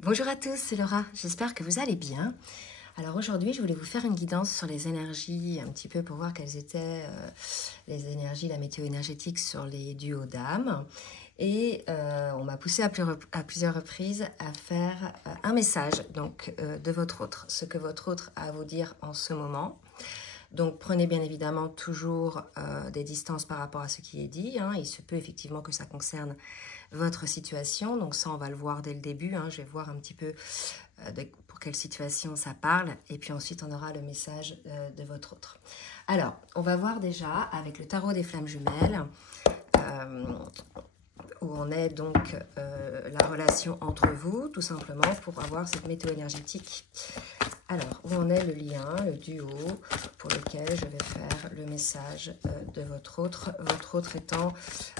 Bonjour à tous, c'est Laura, j'espère que vous allez bien. Alors aujourd'hui, je voulais vous faire une guidance sur les énergies, un petit peu pour voir quelles étaient les énergies, la météo énergétique sur les duos d'âme. Et on m'a poussé à plusieurs reprises à faire un message donc, de votre autre, ce que votre autre a à vous dire en ce moment. Donc prenez bien évidemment toujours des distances par rapport à ce qui est dit. Il se peut effectivement que ça concerne votre situation. Donc ça, on va le voir dès le début. Je vais voir un petit peu pour quelle situation ça parle. Et puis ensuite, on aura le message de votre autre. Alors, on va voir déjà avec le tarot des flammes jumelles où on est donc la relation entre vous, tout simplement, pour avoir cette météo énergétique. Alors, où en est le lien, le duo, pour lequel je vais faire le message de votre autre étant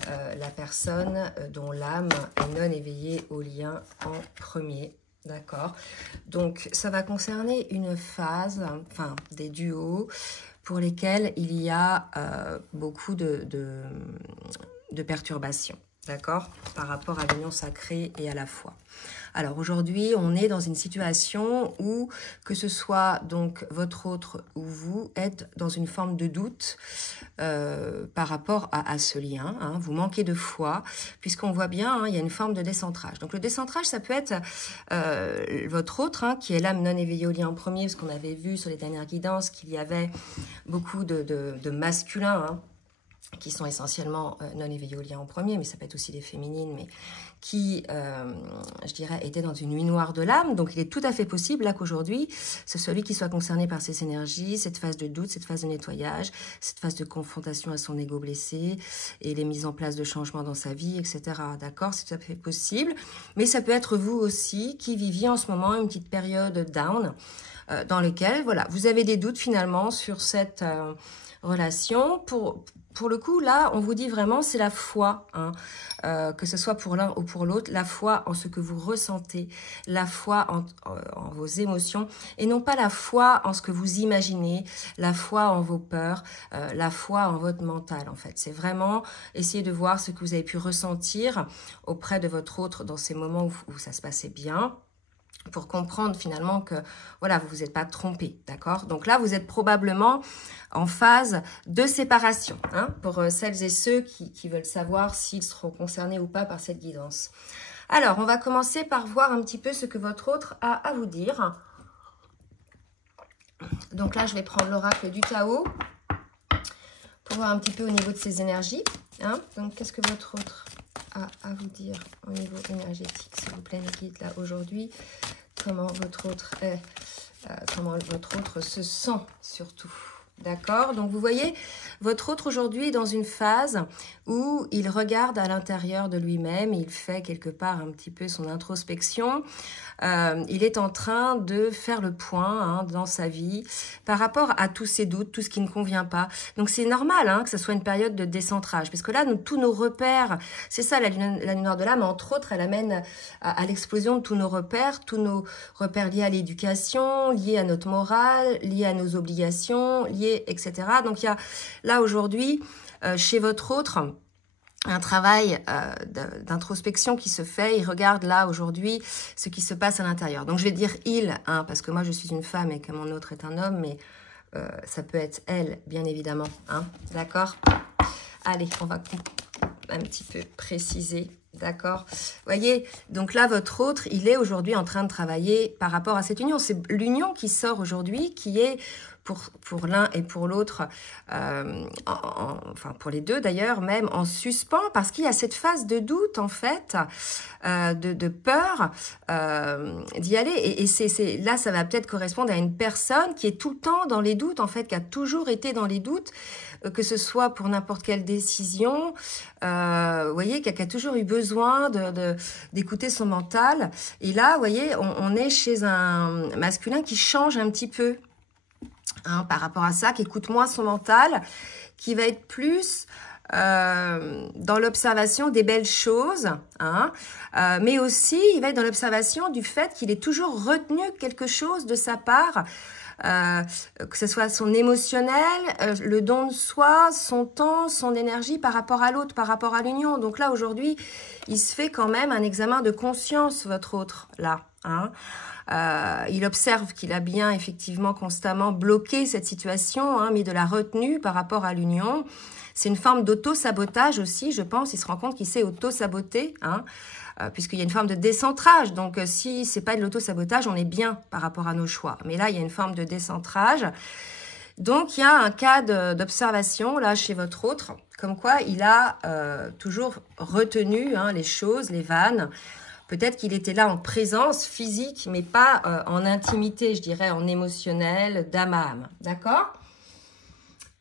la personne dont l'âme est non éveillée au lien en premier. D'accord? Donc, ça va concerner une phase, enfin, des duos pour lesquels il y a beaucoup de perturbations. D'accord? Par rapport à l'union sacrée et à la foi. Alors aujourd'hui, on est dans une situation où, que ce soit donc votre autre ou vous, êtes dans une forme de doute par rapport à ce lien. Vous manquez de foi, puisqu'on voit bien, il y a une forme de décentrage. Donc le décentrage, ça peut être votre autre, qui est l'âme non éveillée au lien en premier, parce qu'on avait vu sur les dernières guidances qu'il y avait beaucoup de masculins, qui sont essentiellement non éveillés au lien en premier, mais ça peut être aussi des féminines, mais qui, je dirais, étaient dans une nuit noire de l'âme. Donc, il est tout à fait possible, là, qu'aujourd'hui, c'est celui qui soit concerné par ces énergies, cette phase de doute, cette phase de nettoyage, cette phase de confrontation à son ego blessé et les mises en place de changements dans sa vie, etc. D'accord? C'est tout à fait possible. Mais ça peut être vous aussi qui viviez en ce moment une petite période down dans laquelle, voilà, vous avez des doutes finalement sur cette relation. Pour le coup, là, on vous dit vraiment, c'est la foi, que ce soit pour l'un ou pour l'autre, la foi en ce que vous ressentez, la foi en vos émotions, et non pas la foi en ce que vous imaginez, la foi en vos peurs, la foi en votre mental, en fait. C'est vraiment essayer de voir ce que vous avez pu ressentir auprès de votre autre dans ces moments où ça se passait bien, pour comprendre finalement que voilà, vous vous êtes pas trompé, d'accord? Donc là, vous êtes probablement en phase de séparation, pour celles et ceux qui veulent savoir s'ils seront concernés ou pas par cette guidance. Alors, on va commencer par voir un petit peu ce que votre autre a à vous dire. Donc là, je vais prendre l'oracle du Tao pour voir un petit peu au niveau de ses énergies. Donc, qu'est-ce que votre autre a à vous dire au niveau énergétique, s'il vous plaît, les guides, là, aujourd'hui? Comment votre autre est, comment votre autre se sent, surtout. D'accord? Donc, vous voyez, votre autre aujourd'hui est dans une phase où il regarde à l'intérieur de lui-même, il fait quelque part un petit peu son introspection. Il est en train de faire le point dans sa vie par rapport à tous ses doutes, tout ce qui ne convient pas. Donc, c'est normal que ce soit une période de décentrage, parce que là, tous nos repères, c'est ça la lune noire de l'âme, entre autres, elle amène à l'explosion de tous nos repères liés à l'éducation, liés à notre morale, liés à nos obligations, liés, etc. Donc, il y a là aujourd'hui, chez votre autre, un travail d'introspection qui se fait. Il regarde là aujourd'hui ce qui se passe à l'intérieur. Donc je vais dire il, parce que moi je suis une femme et que mon autre est un homme, mais ça peut être elle, bien évidemment. D'accord? Allez, on va un petit peu préciser. D'accord? Voyez, donc là, votre autre, il est aujourd'hui en train de travailler par rapport à cette union. C'est l'union qui sort aujourd'hui, qui est pour l'un et pour l'autre, enfin pour les deux d'ailleurs, même en suspens, parce qu'il y a cette phase de doute, en fait, de peur d'y aller. Et là, ça va peut-être correspondre à une personne qui est tout le temps dans les doutes, en fait, qui a toujours été dans les doutes, que ce soit pour n'importe quelle décision, vous voyez, qui a toujours eu besoin d'écouter son mental. Et là, vous voyez, on est chez un masculin qui change un petit peu par rapport à ça, qui écoute moins son mental, qui va être plus dans l'observation des belles choses, mais aussi il va être dans l'observation du fait qu'il est toujours retenu quelque chose de sa part, que ce soit son émotionnel, le don de soi, son temps, son énergie par rapport à l'autre, par rapport à l'union. Donc là, aujourd'hui, il se fait quand même un examen de conscience, votre autre, là. hein. Il observe qu'il a bien, effectivement, constamment bloqué cette situation, hein, mis de la retenue par rapport à l'union. C'est une forme d'auto-sabotage aussi, je pense. Il se rend compte qu'il s'est auto-saboté, hein, puisqu'il y a une forme de décentrage. Donc, si c'est pas de l'auto-sabotage, on est bien par rapport à nos choix. Mais là, il y a une forme de décentrage. Donc, il y a un cas d'observation, là, chez votre autre, comme quoi il a toujours retenu, hein, les choses, les vannes. Peut-être qu'il était là en présence physique, mais pas en intimité, je dirais, en émotionnel, d'âme à âme. D'accord?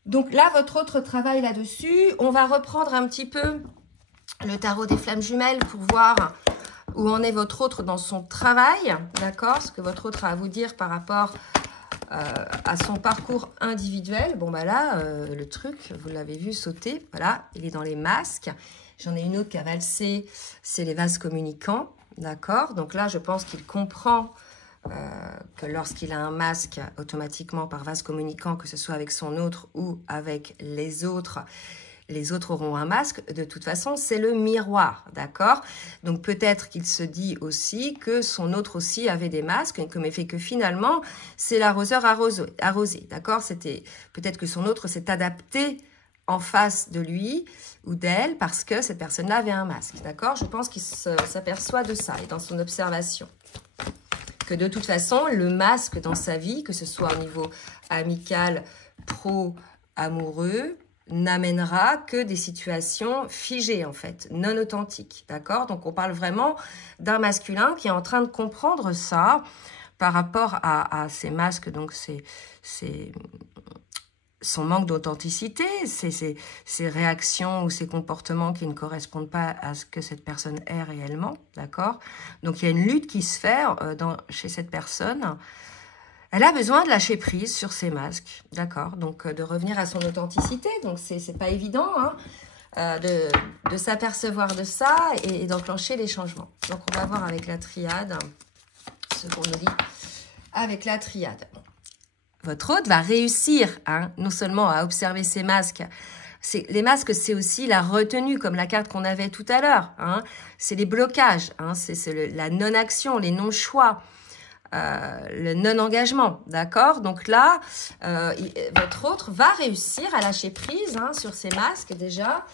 Donc là, votre autre travail là-dessus. On va reprendre un petit peu le tarot des flammes jumelles pour voir où en est votre autre dans son travail. D'accord? Ce que votre autre a à vous dire par rapport à son parcours individuel. Bon, bah là, le truc, vous l'avez vu sauter. Voilà, il est dans les masques. J'en ai une autre qui a valsé, c'est les vases communicants. D'accord? Donc là, je pense qu'il comprend que lorsqu'il a un masque, automatiquement par vase communicant, que ce soit avec son autre ou avec les autres auront un masque. De toute façon, c'est le miroir, d'accord? Donc peut-être qu'il se dit aussi que son autre aussi avait des masques, mais fait que finalement, c'est l'arroseur arrosé, d'accord? C'était peut-être que son autre s'est adapté en face de lui ou d'elle parce que cette personne-là avait un masque, d'accord? Je pense qu'il s'aperçoit de ça et dans son observation. Que de toute façon, le masque dans sa vie, que ce soit au niveau amical, pro, amoureux, n'amènera que des situations figées en fait, non authentiques, d'accord? Donc on parle vraiment d'un masculin qui est en train de comprendre ça par rapport à ces masques, donc c'est son manque d'authenticité, ses réactions ou ses comportements qui ne correspondent pas à ce que cette personne est réellement, d'accord? Donc il y a une lutte qui se fait chez cette personne. Elle a besoin de lâcher prise sur ses masques, d'accord? Donc de revenir à son authenticité, donc c'est pas évident, hein, de s'apercevoir de ça et d'enclencher les changements. Donc on va voir avec la triade ce qu'on nous dit avec la triade. Votre hôte va réussir, hein, non seulement à observer ses masques. Les masques, c'est aussi la retenue, comme la carte qu'on avait tout à l'heure. Hein. C'est les blocages, hein, c'est la non-action, les non-choix, le non-engagement. D'accord? Donc là, votre autre va réussir à lâcher prise, hein, sur ses masques déjà.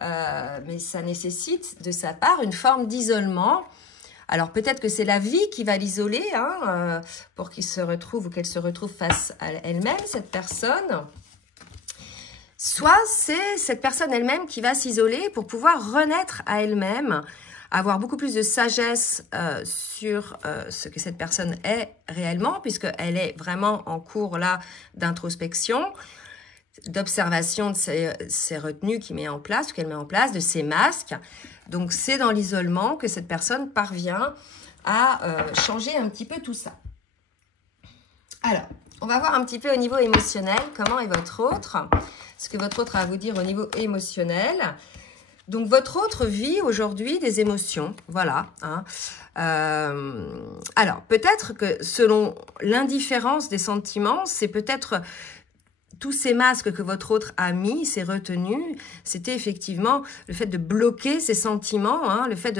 Mais ça nécessite de sa part une forme d'isolement. Alors peut-être que c'est la vie qui va l'isoler, hein, pour qu'il se retrouve ou qu'elle se retrouve face à elle-même, cette personne. Soit c'est cette personne elle-même qui va s'isoler pour pouvoir renaître à elle-même, avoir beaucoup plus de sagesse sur ce que cette personne est réellement, puisqu'elle est vraiment en cours là d'introspection, d'observation de ses retenues qu'elle met en place, de ses masques. Donc, c'est dans l'isolement que cette personne parvient à changer un petit peu tout ça. Alors, on va voir un petit peu au niveau émotionnel, comment est votre autre, ce que votre autre a à vous dire au niveau émotionnel. Donc, votre autre vit aujourd'hui des émotions, voilà. Hein. Alors, peut-être que selon l'indifférence des sentiments, c'est peut-être tous ces masques que votre autre a mis, ces retenues, c'était effectivement le fait de bloquer ses sentiments, hein, le fait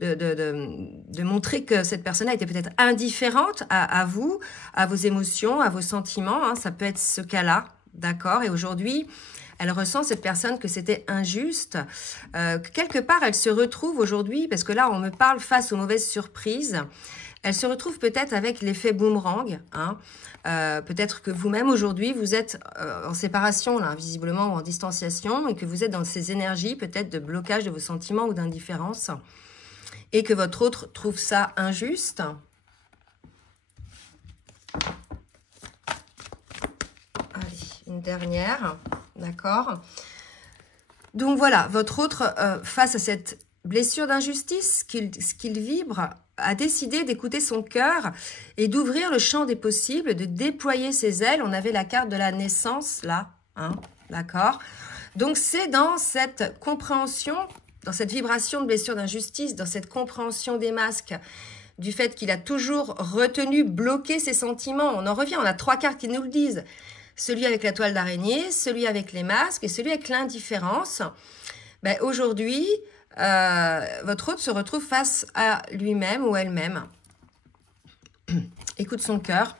de montrer que cette personne-là était peut-être indifférente à vous, à vos émotions, à vos sentiments. Hein, ça peut être ce cas-là, d'accord? Et aujourd'hui, elle ressent, cette personne, que c'était injuste. Que quelque part, elle se retrouve aujourd'hui, parce que là, on me parle face aux mauvaises surprises. Elle se retrouve peut-être avec l'effet boomerang. Hein. Peut-être que vous-même, aujourd'hui, vous êtes en séparation, là, visiblement, ou en distanciation, et que vous êtes dans ces énergies, peut-être, de blocage de vos sentiments ou d'indifférence, et que votre autre trouve ça injuste. Allez, une dernière, d'accord. Donc voilà, votre autre, face à cette blessure d'injustice qu'il vibre, a décidé d'écouter son cœur et d'ouvrir le champ des possibles, de déployer ses ailes. On avait la carte de la naissance, là, hein, d'accord? Donc, c'est dans cette compréhension, dans cette vibration de blessure d'injustice, dans cette compréhension des masques, du fait qu'il a toujours retenu, bloqué ses sentiments. On en revient, on a 3 cartes qui nous le disent. Celui avec la toile d'araignée, celui avec les masques et celui avec l'indifférence. Ben, aujourd'hui, votre hôte se retrouve face à lui-même ou elle-même. écoute son cœur,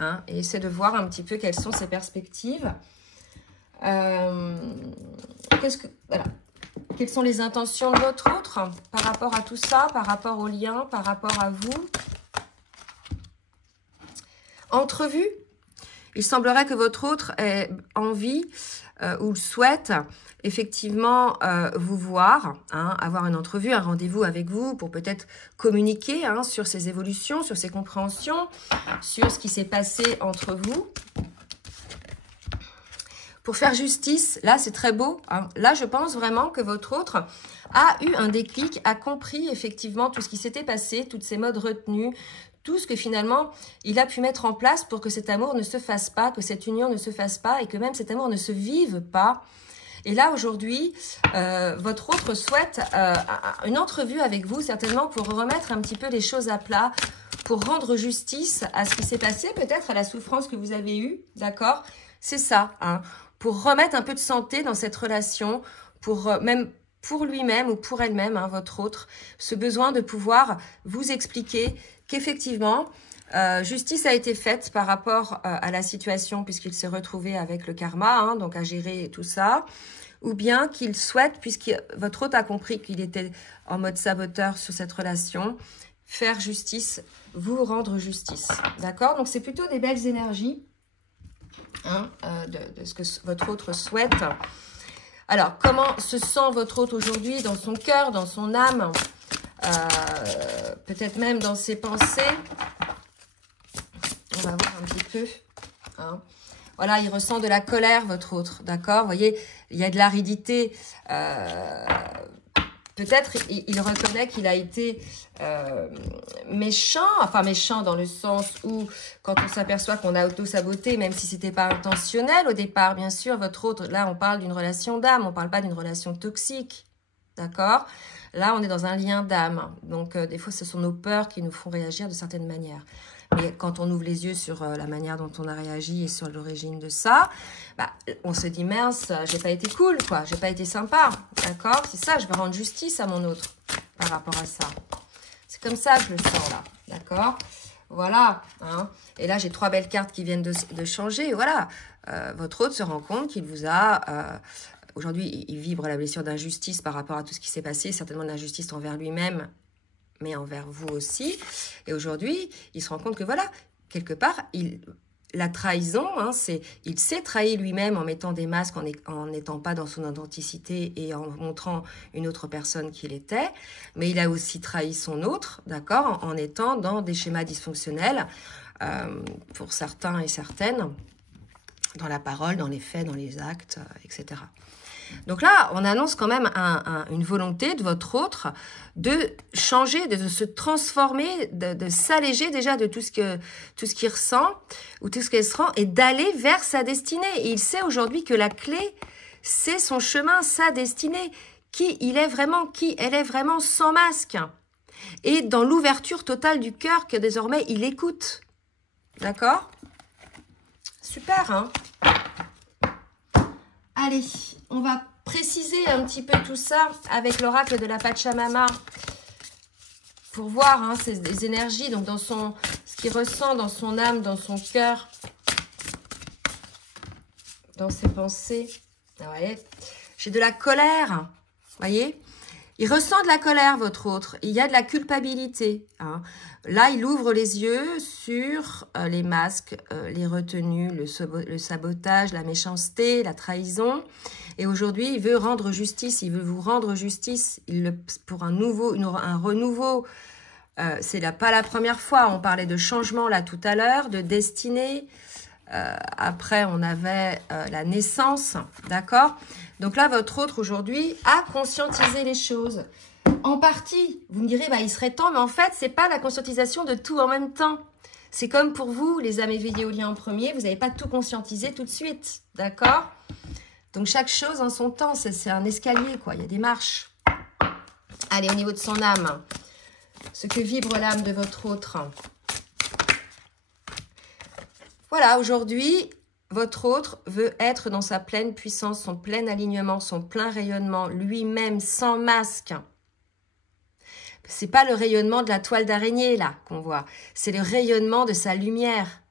hein, et essaie de voir un petit peu quelles sont ses perspectives. Voilà. Quelles sont les intentions de votre autre par rapport à tout ça, par rapport au lien, par rapport à vous? Entrevue. Il semblerait que votre autre ait envie ou souhaite effectivement vous voir, hein, avoir une entrevue, un rendez-vous avec vous pour peut-être communiquer, hein, sur ses évolutions, sur ses compréhensions, sur ce qui s'est passé entre vous. Pour faire justice, là c'est très beau, hein. Là je pense vraiment que votre autre a eu un déclic, a compris effectivement tout ce qui s'était passé, toutes ces modes retenus, tout ce que finalement il a pu mettre en place pour que cet amour ne se fasse pas, que cette union ne se fasse pas et que même cet amour ne se vive pas. Et là aujourd'hui, votre autre souhaite une entrevue avec vous certainement pour remettre un petit peu les choses à plat, pour rendre justice à ce qui s'est passé, peut-être à la souffrance que vous avez eue, d'accord? C'est ça, hein, pour remettre un peu de santé dans cette relation, pour même pour lui-même ou pour elle-même, hein, votre autre, ce besoin de pouvoir vous expliquer qu'effectivement, justice a été faite par rapport à la situation puisqu'il s'est retrouvé avec le karma, hein, donc à gérer tout ça, ou bien qu'il souhaite, puisque votre autre a compris qu'il était en mode saboteur sur cette relation, faire justice, vous rendre justice, d'accord? Donc c'est plutôt des belles énergies, hein, de ce que votre autre souhaite. Alors, comment se sent votre autre aujourd'hui dans son cœur, dans son âme, peut-être même dans ses pensées? On va voir un petit peu. Hein. Voilà, il ressent de la colère, votre autre, d'accord? Vous voyez, il y a de l'aridité. Peut-être il reconnaît qu'il a été méchant, enfin méchant dans le sens où quand on s'aperçoit qu'on a auto-saboté, même si c'était pas intentionnel au départ, bien sûr, votre autre, là on parle d'une relation d'âme, on parle pas d'une relation toxique, d'accord? Là on est dans un lien d'âme, donc des fois ce sont nos peurs qui nous font réagir de certaines manières. Mais quand on ouvre les yeux sur la manière dont on a réagi et sur l'origine de ça, bah, on se dit, mince, j'ai pas été cool, quoi. J'ai pas été sympa, d'accord? C'est ça, je vais rendre justice à mon autre par rapport à ça. C'est comme ça que je le sens, là, d'accord? Voilà, hein. Et là, j'ai 3 belles cartes qui viennent de changer. Voilà, votre autre se rend compte qu'il vous a... Aujourd'hui, il vibre la blessure d'injustice par rapport à tout ce qui s'est passé, certainement de l'injustice envers lui-même, mais envers vous aussi. Et aujourd'hui, il se rend compte que voilà, quelque part, la trahison, hein, il s'est trahi lui-même en mettant des masques, en n'étant pas dans son authenticité et en montrant une autre personne qu'il était. Mais il a aussi trahi son autre, d'accord, en étant dans des schémas dysfonctionnels, pour certains et certaines, dans la parole, dans les faits, dans les actes, etc. Donc là, on annonce quand même une volonté de votre autre de changer, de se transformer, de s'alléger déjà de tout ce qu'il ressent ou tout ce qu'elle se rend et d'aller vers sa destinée. Et il sait aujourd'hui que la clé, c'est son chemin, sa destinée, qui il est vraiment, qui elle est vraiment sans masque. Et dans l'ouverture totale du cœur que désormais il écoute. D'accord ? Super, hein ? Allez, on va préciser un petit peu tout ça avec l'oracle de la Pachamama pour voir, hein, ces énergies, donc dans ce qu'il ressent dans son âme, dans son cœur, dans ses pensées. Vous voyez, j'ai de la colère, vous voyez. Il ressent de la colère, votre autre. Il y a de la culpabilité. Hein. Là, il ouvre les yeux sur les masques, les retenues, le sabotage, la méchanceté, la trahison. Et aujourd'hui, il veut rendre justice. Il veut vous rendre justice pour un renouveau. C'est pas la première fois. On parlait de changement là tout à l'heure, de destinée. Après, on avait la naissance, d'accord? Donc là, votre autre aujourd'hui a conscientisé les choses. En partie, vous me direz, bah, il serait temps, mais en fait, c'est pas la conscientisation de tout en même temps. C'est comme pour vous, les âmes éveillées au lien en premier, vous n'avez pas tout conscientisé tout de suite, d'accord? Donc chaque chose en son temps, c'est un escalier, quoi. Il y a des marches. Allez, au niveau de son âme, ce que vibre l'âme de votre autre. Voilà, aujourd'hui, votre autre veut être dans sa pleine puissance, son plein alignement, son plein rayonnement, lui-même, sans masque. c'est pas le rayonnement de la toile d'araignée là qu'on voit, c'est le rayonnement de sa lumière.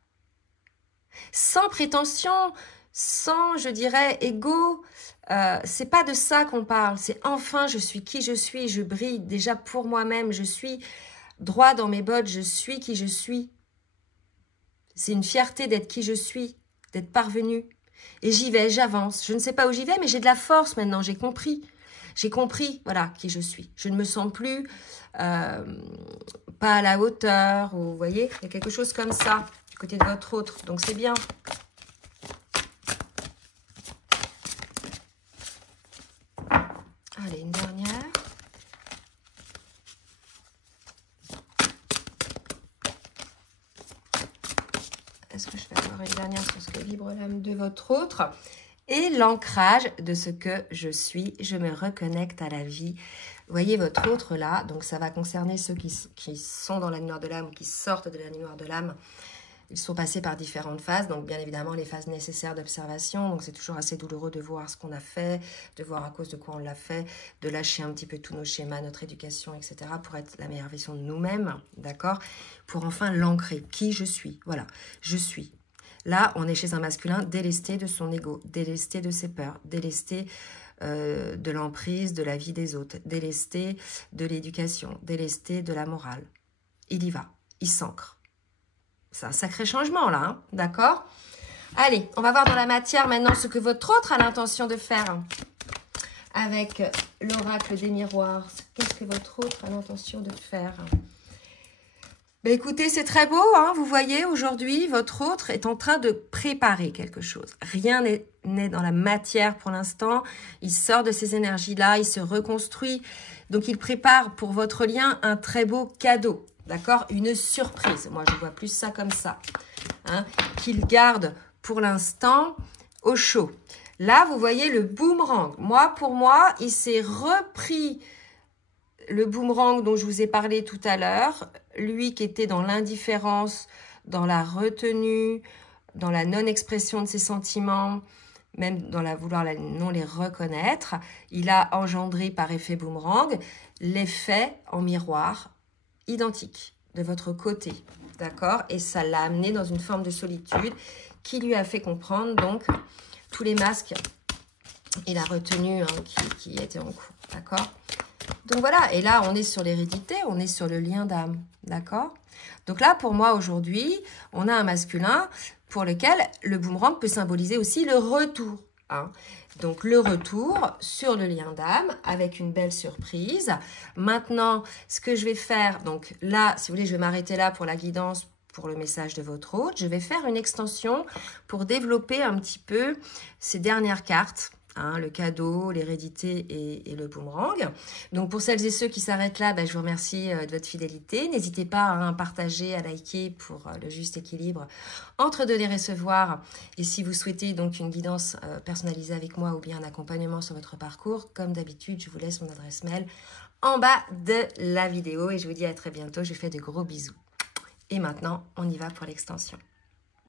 Sans prétention, sans, je dirais, ego, c'est pas de ça qu'on parle, c'est enfin je suis qui je suis, je brille déjà pour moi-même, je suis droit dans mes bottes, je suis qui je suis. C'est une fierté d'être qui je suis, d'être parvenue. Et j'y vais, j'avance. Je ne sais pas où j'y vais, mais j'ai de la force maintenant, j'ai compris. J'ai compris, voilà, qui je suis. Je ne me sens plus pas à la hauteur, ou vous voyez, il y a quelque chose comme ça, du côté de votre autre. Donc c'est bien. Allez, une dernière. Est-ce que je vais avoir une dernière sur ce que vibre l'âme de votre autre? Et l'ancrage de ce que je suis, je me reconnecte à la vie. Vous voyez votre autre là, donc ça va concerner ceux qui sont dans la nuit noire de l'âme ou qui sortent de la nuit noire de l'âme. Ils sont passés par différentes phases, donc bien évidemment les phases nécessaires d'observation. Donc c'est toujours assez douloureux de voir ce qu'on a fait, de voir à cause de quoi on l'a fait, de lâcher un petit peu tous nos schémas, notre éducation, etc. pour être la meilleure version de nous-mêmes, d'accord? Pour enfin l'ancrer, qui je suis, voilà, je suis. Là, on est chez un masculin délesté de son ego, délesté de ses peurs, délesté de l'emprise de la vie des autres, délesté de l'éducation, délesté de la morale. Il y va, il s'ancre. C'est un sacré changement là, hein, d'accord? Allez, on va voir dans la matière maintenant ce que votre autre a l'intention de faire avec l'oracle des miroirs. Qu'est-ce que votre autre a l'intention de faire? Ben écoutez, c'est très beau, hein, vous voyez, aujourd'hui, votre autre est en train de préparer quelque chose. Rien n'est dans la matière pour l'instant. Il sort de ces énergies-là, il se reconstruit. Donc, il prépare pour votre lien un très beau cadeau. D'accord? Une surprise. Moi, je vois plus ça comme ça. Hein, qu'il garde pour l'instant au chaud. Là, vous voyez le boomerang. Pour moi, il s'est repris le boomerang dont je vous ai parlé tout à l'heure. Lui qui était dans l'indifférence, dans la retenue, dans la non-expression de ses sentiments, même dans la vouloir non les reconnaître. Il a engendré par effet boomerang l'effet en miroir identique de votre côté, d'accord? Et ça l'a amené dans une forme de solitude qui lui a fait comprendre donc tous les masques et la retenue qui étaient en cours, d'accord? Donc voilà, et là on est sur l'hérédité, on est sur le lien d'âme, d'accord? Donc là pour moi aujourd'hui, on a un masculin pour lequel le boomerang peut symboliser aussi le retour, hein? Donc, le retour sur le lien d'âme avec une belle surprise. Maintenant, ce que je vais faire, donc là, si vous voulez, je vais m'arrêter là pour la guidance, pour le message de votre hôte. Je vais faire une extension pour développer un petit peu ces dernières cartes. Hein, le cadeau, l'hérédité et le boomerang. Donc, pour celles et ceux qui s'arrêtent là, je vous remercie de votre fidélité. N'hésitez pas à partager, à liker pour le juste équilibre entre donner et recevoir. Et si vous souhaitez donc une guidance personnalisée avec moi ou bien un accompagnement sur votre parcours, comme d'habitude, je vous laisse mon adresse mail en bas de la vidéo. Et je vous dis à très bientôt. Je vous fais de gros bisous. Et maintenant, on y va pour l'extension.